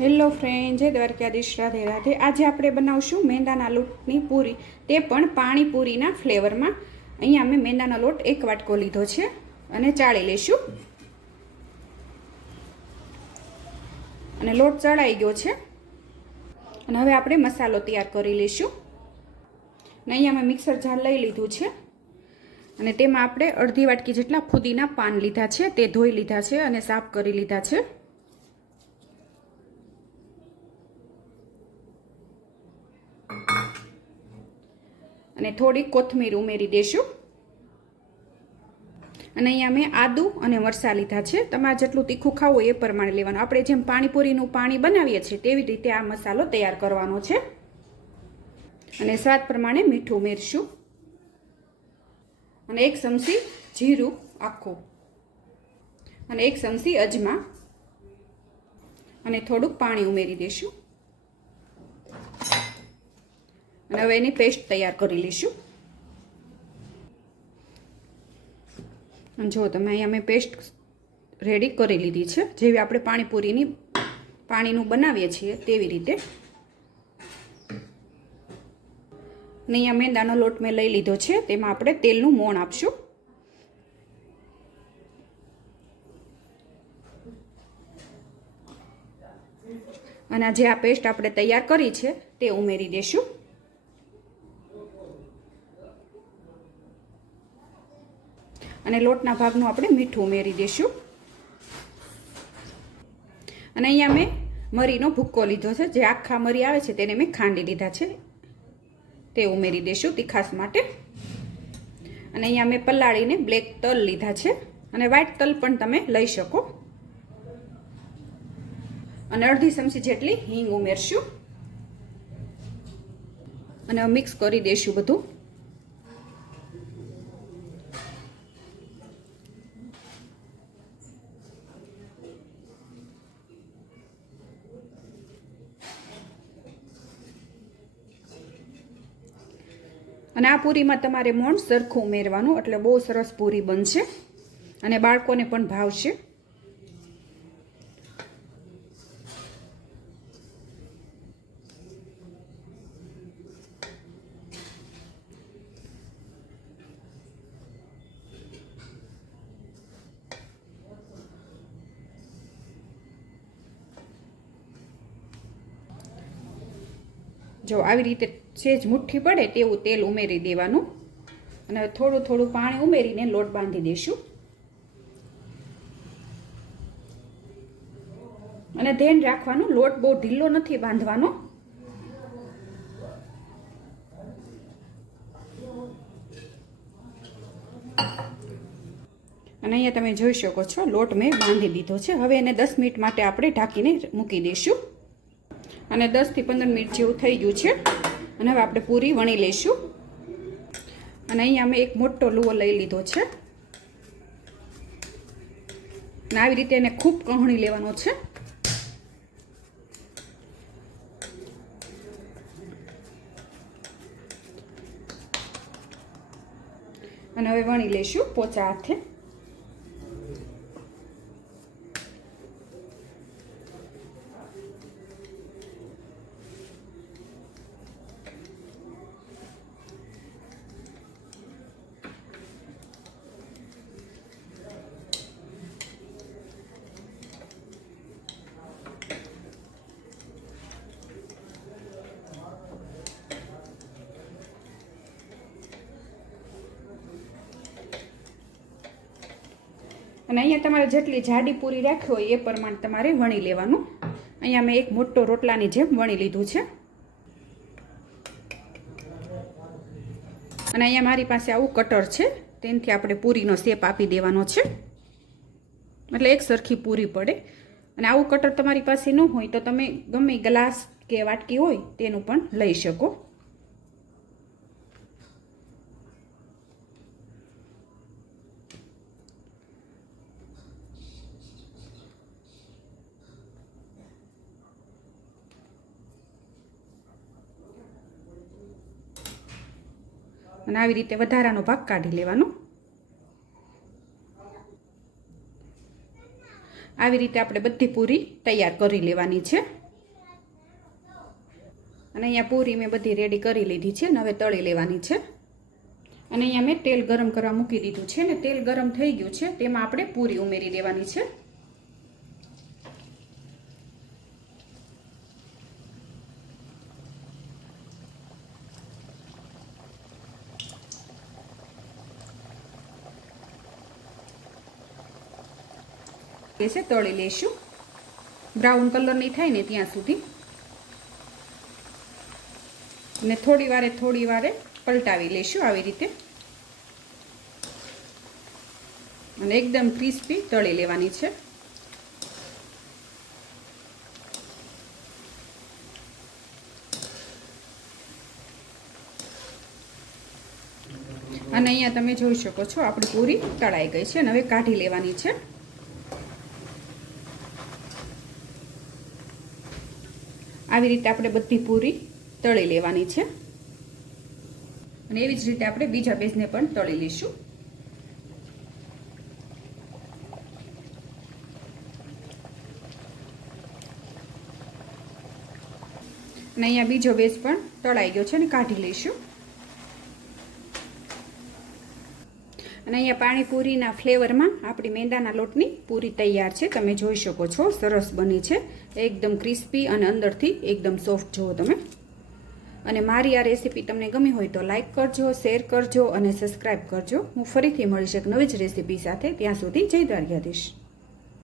Hello friend, જય દ્વારકાધીશ રાધે રાધે. આજે આપણે બનાવશું મેંદાના લોટની પૂરી. તે પણ પાણીપુરીના ફ્લેવરમાં. અહીંયા અમે મેંદાનો લોટ એક વાટકો લીધો છે અને ચાળી લઈશું. અને લોટ ચડાઈ ગયો છે. અને હવે આપણે મસાલો તૈયાર કરી લઈશું. અને અહીંયા અમે મિક્સર જાર લઈ લીધું છે. અને તેમાં આપણે અડધી વાટકી જેટલા ફુદીના પાન લીધા છે. તે ધોઈ લીધા છે અને સાફ કરી લીધા છે. અને થોડી કોથમીર ઉમેરી દેશું. અને અહીંયા મેં આદુ અને મરચાં લીધા છે. તમારે જેટલું તીખું ખાવું એ પ્રમાણે લેવાનું. આપણે જેમ પાણીપુરીનું પાણી બનાવીએ છીએ તેવી રીતે આ મસાલો તૈયાર કરવાનો છે. અને સ્વાદ પ્રમાણે મીઠું ઉમેરશું. અને એક ચમચી જીરું આખું. અને એક ચમચી અજમા. અને થોડુંક પાણી ઉમેરી દઈશું અને હવે એની પેસ્ટ તૈયાર કરી લઈશું. જો તમે અહીંયા મેં પેસ્ટ રેડી કરી લીધી છે. જેવી આપણે પાણીપુરીની પાણીનું બનાવીએ છીએ તેવી રીતે. ને અહીંયા મેંદાનો લોટ મેં લઈ લીધો છે. તેમાં આપણે તેલનું મોણ આપશું. અને જે આ પેસ્ટ આપણે તૈયાર કરી છે, તે ઉમેરી દઈશું અને લોટના ભાગનું આપણે મીઠું ઉમેરી દઈશું અને અહીંયા મેં મરીનો ભૂક્કો લીધો છે. જે આખા મરી આવે છે તેને મેં ખાંડી લીધા છે. તે ઉમેરી દઈશું તીખાસ માટે. અને અહીંયા મેં પલાળીને બ્લેક તલ લીધા છે. અને વ્હાઇટ તલ પણ તમે લઈ શકો. અને અડધી ચમચી જેટલી હિંગ ઉમેરશું. અને મિક્સ કરી દઈશું બધું. અને આ પૂરીમાં તમારે મોણ સરખું ઉમેરવાનું, એટલે બહુ સરસ પૂરી બનશે અને બાળકોને પણ ભાવશે. જો આવી રીતે સેજ મુઠ્ઠી પડે તેવું તેલ ઉમેરી દેવાનું. અને થોડું થોડું પાણી ઉમેરીને લોટ બાંધી દઈશું અને ધ્યાન રાખવાનું, લોટ બહુ ઢીલો નથી બાંધવાનો. અને અહીંયા તમે જોઈ શકો છો, લોટ મેં બાંધી દીધો છે. હવે એને દસ મિનિટ માટે આપણે ઢાંકીને મૂકી દઈશું. અને દસથી પંદર મિનિટ જેવું થઈ ગયું છે. અને હવે આપણે પૂરી વણી લઈશું. અને અહીંયા અમે એક મોટો લુવો લઈ લીધો છે. અને આવી રીતે એને ખૂબ કહણી લેવાનો છે. અને હવે વણી લઈશું પોચા હાથે. અને અહીંયા તમારે જેટલી જાડી પૂરી રાખી હોય એ પ્રમાણે તમારે વણી લેવાનું. અહીંયા મેં એક મોટો રોટલાની જેમ વણી લીધું છે. અને અહીંયા મારી પાસે આવું કટર છે. તેનાથી આપણે પૂરીનો શેપ આપી દેવાનો છે. એટલે એક સરખી પૂરી પડે. અને આવું કટર તમારી પાસે ન હોય તો તમે ગમે ગ્લાસ કે વાટકી હોય તેનું પણ લઈ શકો. અને આવી રીતે વધારાનો ભાગ કાઢી લેવાનો. આવી રીતે આપણે બધી પૂરી તૈયાર કરી લેવાની છે. અને અહીંયા પૂરી મેં બધી રેડી કરી લીધી છે અને હવે તળી લેવાની છે. અને અહીંયા મેં તેલ ગરમ કરવા મૂકી દીધું છે ને તેલ ગરમ થઈ ગયું છે તેમાં આપણે પૂરી ઉમેરી દેવાની છે. એ છે, તળી લઈશું બ્રાઉન કલરની થાય ને ત્યાં સુધી. અને થોડી વારે થોડી વારે પલટાવી લઈશું આવી રીતે. અને એકદમ ક્રિસ્પી તળી લેવાની છે. અને અહીંયા તમે જોઈ શકો છો, આપણી પૂરી તળાઈ ગઈ છે અને હવે કાઢી લેવાની છે. આવી રીતે આપણે બધી પૂરી તળી લેવાની છે. અને એવી જ રીતે આપણે બીજા બેઝને પણ તળી લઈશું. અને અહીંયા બીજો બેઝ પણ તળાઈ ગયો છે અને કાઢી લઈશું. અને અહીંયા પાણીપુરીના ફ્લેવરમાં આપણી મેંદાના લોટની પૂરી તૈયાર છે. તમે જોઈ શકો છો, સરસ બની છે. એકદમ ક્રિસ્પી અને અંદરથી એકદમ સોફ્ટ જુઓ તમે. અને મારી આ રેસીપી તમને ગમી હોય તો લાઇક કરજો, શેર કરજો અને સબસ્ક્રાઈબ કરજો. હું ફરીથી મળીશ એક નવી જ રેસીપી સાથે. ત્યાં સુધી જય દ્વારકાધીશ.